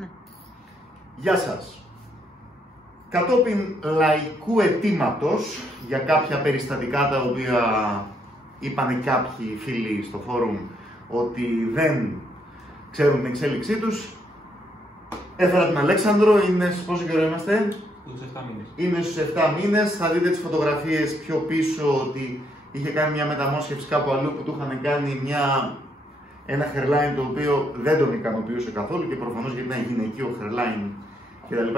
Ναι. Γεια σας. Κατόπιν λαϊκού αιτήματος για κάποια περιστατικά τα οποία είπανε κάποιοι φίλοι στο φόρουμ ότι δεν ξέρουν την εξέλιξή τους, έφερα τον Αλέξανδρο. Είναι στους πόσο καιρό είμαστε? Στους 7 μήνες. Είναι στους 7 μήνες. Θα δείτε τις φωτογραφίες πιο πίσω ότι είχε κάνει μια μεταμόσχευση κάπου αλλού που του είχαν κάνει ένα hairline το οποίο δεν τον ικανοποιούσε καθόλου και προφανώς γιατί ήταν γυναικείο hairline κτλ.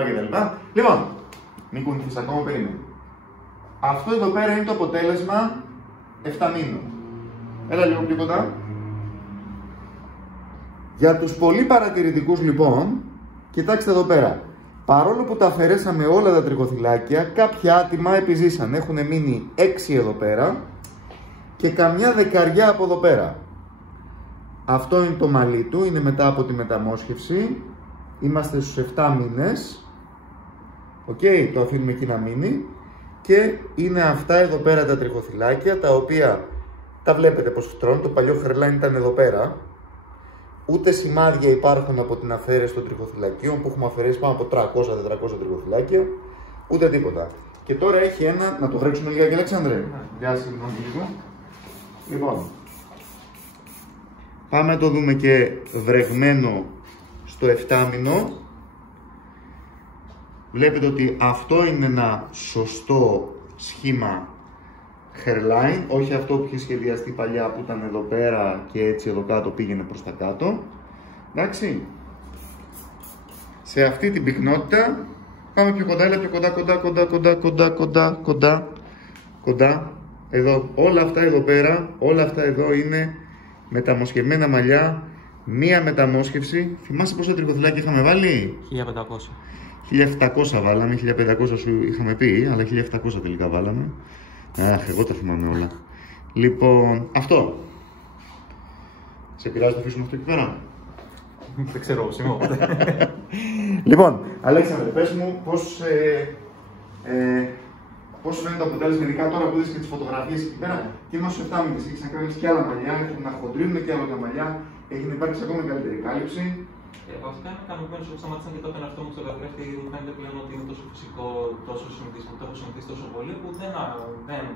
Λοιπόν, μην κουνηθείς ακόμα, περίμενε. Αυτό εδώ πέρα είναι το αποτέλεσμα 7 μήνων. Έλα λίγο πιο κοντά. Για τους πολύ παρατηρητικούς λοιπόν, κοιτάξτε εδώ πέρα. Παρόλο που τα αφαιρέσαμε όλα τα τριχοθυλάκια, κάποια άτιμα επιζήσαν. Έχουν μείνει 6 εδώ πέρα και καμιά δεκαριά από εδώ πέρα. Αυτό είναι το μαλλί του, είναι μετά από τη μεταμόσχευση. Είμαστε στους 7 μήνες. Οκ, το αφήνουμε εκεί να μείνει. Και είναι αυτά εδώ πέρα τα τριχοθυλάκια, τα οποία τα βλέπετε πως φτρώνουν. Το παλιό hairline ήταν εδώ πέρα. Ούτε σημάδια υπάρχουν από την αφαίρεση των τριχοθυλακίων που έχουμε αφαιρέσει πάνω από 300-400 τριχοθυλάκια. Ούτε τίποτα. Και τώρα έχει ένα, να το βρέξουμε λίγα, Αλέξανδρε. Γεια σας, λίγο. Λοιπόν, πάμε να το δούμε και βρεγμένο στο 7 μήνο. Βλέπετε ότι αυτό είναι ένα σωστό σχήμα hairline, όχι αυτό που είχε σχεδιαστεί παλιά που ήταν εδώ πέρα και έτσι εδώ κάτω πήγαινε προς τα κάτω. Εντάξει. Σε αυτή την πυκνότητα πάμε πιο κοντά, πιο κοντά. Εδώ, όλα αυτά εδώ πέρα, όλα αυτά εδώ είναι μεταμοσχευμένα μαλλιά. Μία μεταμόσχευση. Θυμάσαι πόσα τριχοθυλάκια είχαμε βάλει? 1500. 1700 βάλαμε, 1500 σου είχαμε πει, αλλά 1700 τελικά βάλαμε. Αχ, εγώ τα θυμάμαι όλα. Λοιπόν, αυτό. Σε πειράζει το αφήσουμε αυτό εκεί πέρα? Δεν ξέρω, σήμερα. Λοιπόν, Αλέξανδρε, πες μου πώς φαίνεται το αποτέλεσμα, ειδικά τώρα που δεις και τις φωτογραφίες εκεί πέρα. Και είμαστε στους 7 μήνες, έχεις να κάνεις και άλλα μαλλιά, έχεις να χοντρίνουν και άλλα μαλλιά, έχει να υπάρξει ακόμα καλύτερη κάλυψη. Βασικά είμαι ικανοποιημένος που σταμάτησαν και τότε αυτό μου στο καθρέφτη, μου φαίνεται πλέον ότι είναι τόσο φυσικό, τόσο συνηθισμένο, το έχω συνηθίσει τόσο πολύ που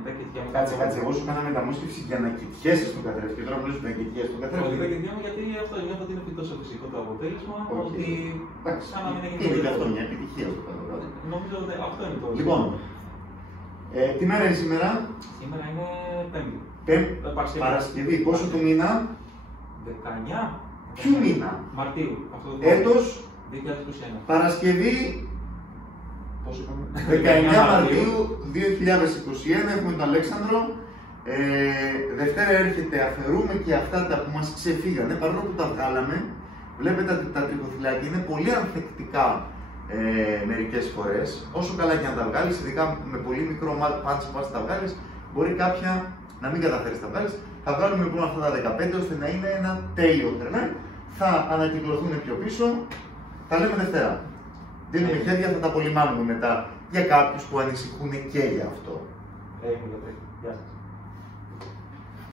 δεν κοιτιέμαι. Κάτσε, εγώ σου έκανα μεταμόσχευση για να κοιτιέσαι στον καθρέφτη και τώρα μου λες ότι να κοιτιέσαι στον καθρέφτη. Όχι, δεν κοιτιέμαι γιατί αυτό νιώθω ότι είναι τόσο φυσικό το αποτέλεσμα, ότι σαν να μην έγινε. Είναι και αυτό μια επιτυχία στο κάτω. Νομίζω ότι αυτό είναι το. Λοιπόν, τι μέρα είναι σήμερα? Σήμερα είναι Πέμπτη. Παρασκευή, πόσο του μήνα? 19. Ποιου μήνα? Μαρτίου. Έτος? 2021. Παρασκευή. Πόσο είπαμε? 19 Μαρτίου 2021. Έχουμε τον Αλέξανδρο. Δευτέρα έρχεται, αφαιρούμε και αυτά τα που μας ξεφύγανε. Παρόλο που τα βγάλαμε, βλέπετε ότι τα τριχοθυλάκια είναι πολύ ανθεκτικά μερικές φορές. Όσο καλά και αν τα βγάλεις, ειδικά με πολύ μικρό πάτσο που τα βγάλεις, μπορεί κάποια να μην καταφέρεις τα βγάλεις. Θα βγάλουμε λοιπόν αυτά τα 15 ώστε να είναι ένα τέλειο hairline. Θα ανακυκλωθούν πιο πίσω. Τα λέμε Δευτέρα. Δίνουμε χέρια, θα τα απολυμάνουμε μετά για κάποιους που ανησυχούν και για αυτό. Γεια σας.